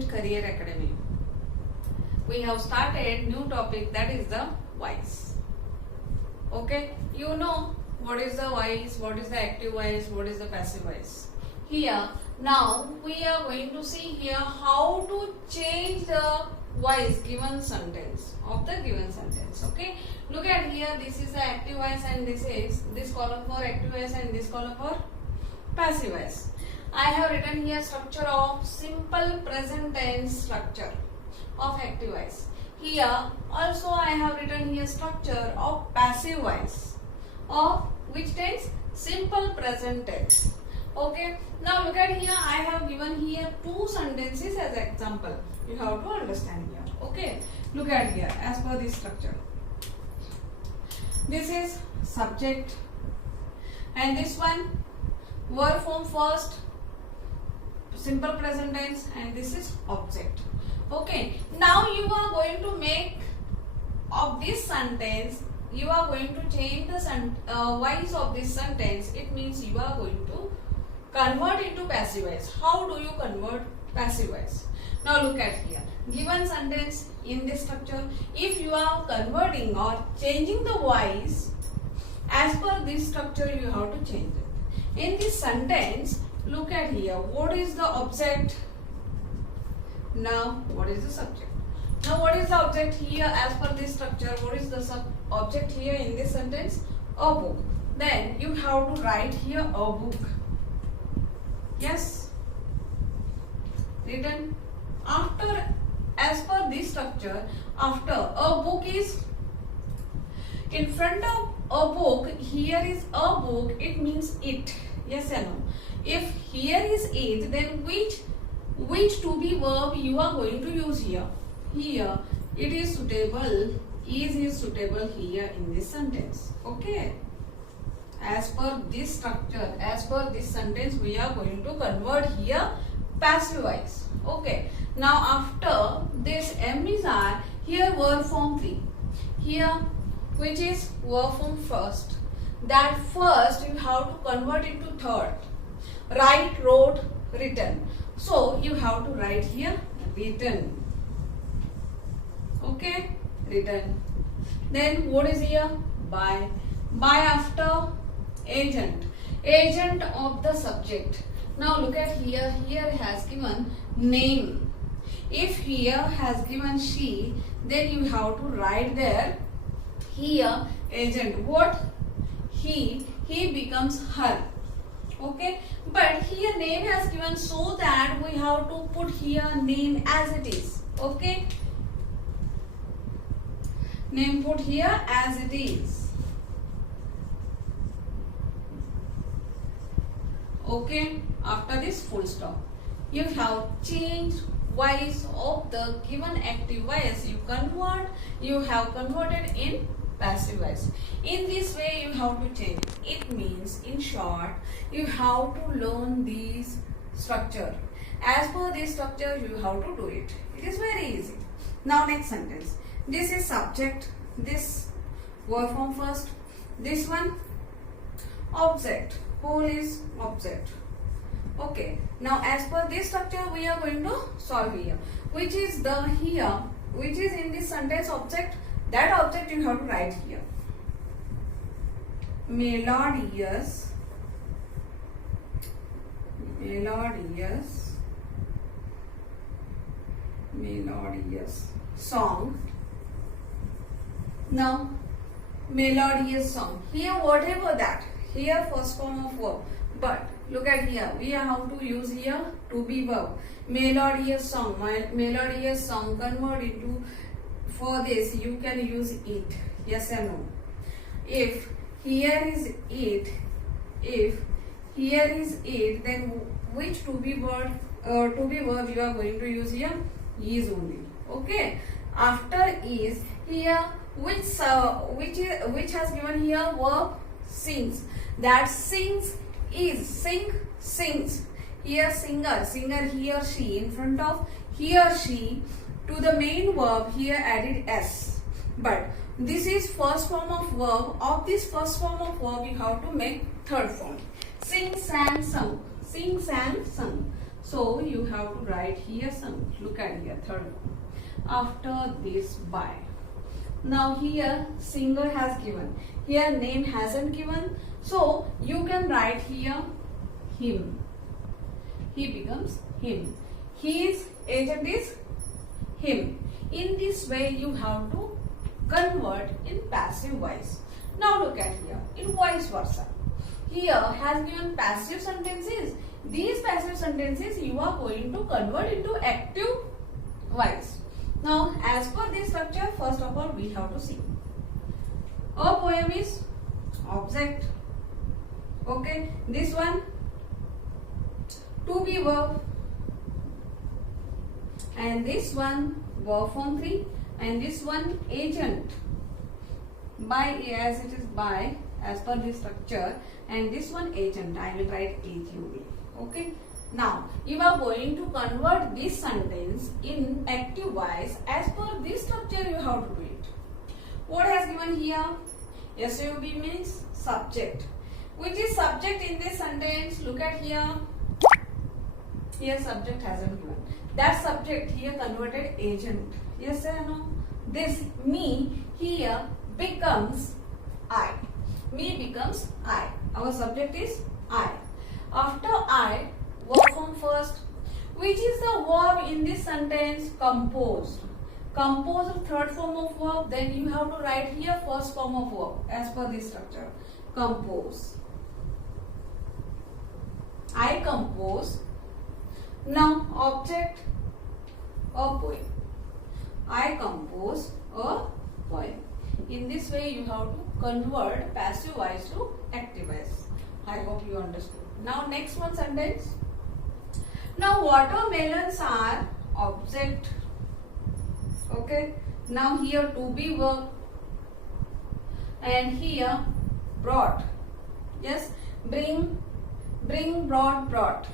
Student Career Academy. We have started new topic, that is the voice. Okay, you know what is the voice, what is the active voice, what is the passive voice. Here now we are going to see here how to change the voice given sentence of the given sentence. Okay, look at here, this is the active voice and this is this column for active voice and this column for passive voice. I have written here structure of simple present tense structure of active voice. Here also I have written here structure of passive voice of which tense? Simple present tense. Okay, now look at here, I have given here two sentences as example. You have to understand here. Okay, look at here as per this structure. This is subject and this one verb form first, simple present tense, and this is object. Okay, now you are going to make of this sentence, you are going to change the voice of this sentence. It means you are going to convert into passive voice. How do you convert passive voice? Now look at here, given sentence in this structure, if you are converting or changing the voice as per this structure, you have to change it. In this sentence, look at here, what is the object? Now what is the subject? Now what is the object here as per this structure? What is the object here in this sentence? A book. Then you have to write here a book. Yes, written. After, as per this structure, after a book is in front of a book, here is a book, it means it. Yes or no? If here is it, then which to be verb you are going to use here? Here it is suitable, is suitable here in this sentence. Okay, as per this structure, as per this sentence, we are going to convert here passive voice. Okay, now after this M is R, here verb form 3, here which is verb form first, that first you have to convert into third. Write, wrote, written. So you have to write here written. Okay, written. Then what is here? By. By after agent. Agent of the subject. Now look at here. Here has given name. If here has given she, then you have to write there here agent. What? He becomes her. Okay, but here name has given, so that we have to put here name as it is. Okay, name put here as it is. Okay, after this full stop, you have changed voice of the given active voice. You have converted in passive voice. In this way you have to change it. It means, in short, you have to learn this structure. As per this structure you have to do it. It is very easy. Now next sentence. This is subject, this verb form first, this one object, whole is object. Okay, now as per this structure we are going to solve here. Which is the here, which is in this sentence object, that object you have to write here. Melodious, song. Now melodious song, here whatever that, here first form of verb, but look at here, we have to use here to be verb. Melodious song, melodious song, convert into, for this you can use it. Yes or no? If here is it, then which to be verb you are going to use here? Is only. Okay, after is, here which has given here verb sings, that sings is, sings. Here singer, he or she, in front of he or she, to the main verb here added s. But this is first form of verb. Of this first form of verb you have to make third form. Sing, sang, sung. Sing, sang, sung. So you have to write here some. Look at here, third one. After this, by. Now here singer has given. Here name hasn't given. So you can write here him. He becomes him. His agent is him. In this way you have to convert in passive voice. Now look at here in vice versa. Here has given passive sentences. These passive sentences you are going to convert into active voice. Now as per this structure, first of all we have to see. A poem is object. Okay, this one to be verb, and this one verb form 3, and this one agent. By, as it is by as per this structure, and this one agent, I will write AGUA. Okay. Now you are going to convert this sentence in active voice. As per this structure you have to do it. What has given here? SUB means subject. Which is subject in this sentence? Look at here. Here subject hasn't given. That subject here converted agent. Yes or no? This me here becomes I. Me becomes I. Our subject is I. After I, verb form first. Which is the verb in this sentence? Composed. Composed third form of verb. Then you have to write here first form of verb as per this structure. Compose. I compose. Now object, a poem. I compose a poem. In this way you have to convert passive voice to active voice. I hope you understood. Now next one sentence. Now watermelons are object. Okay. Now here to be verb, and here brought. Yes. Bring, brought.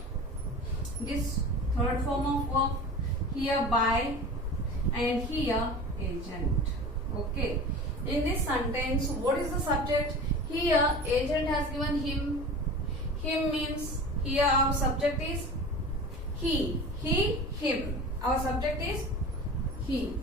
This third form of verb. Here by, and here agent. Okay. In this sentence, what is the subject? Here agent has given him. Him means here our subject is he, him. Our subject is he.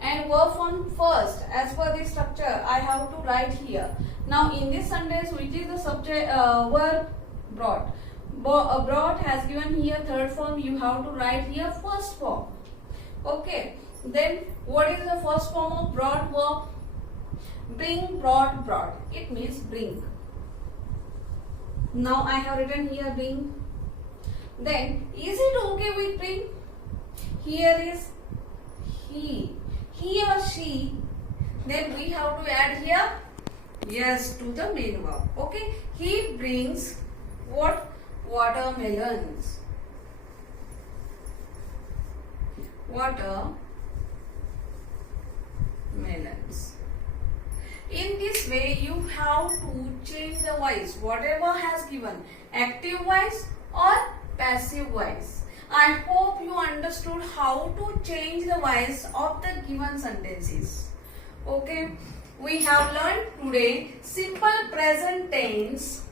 And verb form first. As per this structure, I have to write here. Now in this sentence, which is the subject verb? Brought. Brought has given here third form. You have to write here first form. Okay. Then what is the first form of brought verb? Bring, brought. It means bring. Now I have written here bring. Then is it okay with bring? Here is he or she. Then we have to add here yes to the main verb. Okay. He brings what? Watermelons. Watermelons. In this way, you have to change the voice, whatever has given, active voice or passive voice. I hope you understood how to change the voice of the given sentences. Okay, we have learned today simple present tense,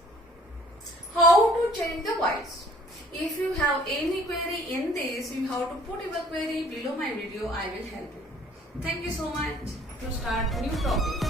how to change the voice. If you have any query in this, you have to put your query below my video. I will help you. Thank you so much. To start new topic.